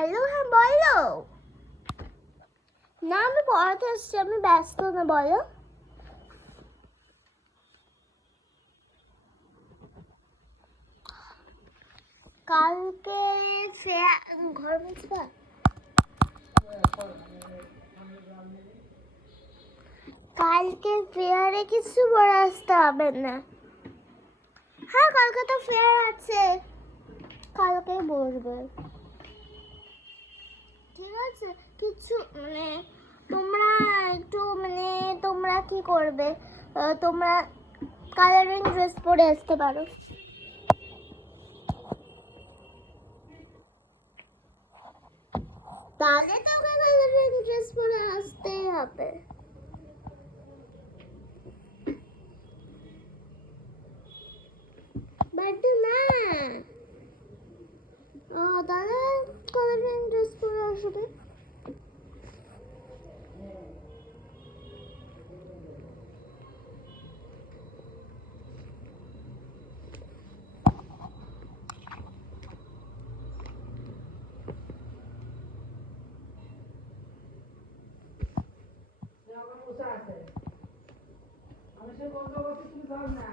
Hello, হ্যাঁ বলো। না, আমি পড়াতে এসেছি, আমি ব্যস্ত না, বলো। কালকে ঘর মুছবা? কালকে ফেয়ারে কিছু পরে আসতে হবে না। হ্যাঁ, কালকে তো ফেয়ার আছে, কালকে বসবে। ঠিক আছে, কিছু তোমরা একটু তোমরা কি করবে, তোমরা কালারিং ড্রেস পরে আসতে পারো। তাহলে তোকে কালারিং ড্রেস পরে আসতেই হবে। বাট না, তাহলে কালারিং ড্রেস পরে আসবে। আমি সে বন্ধ করতে তুমি দাও না।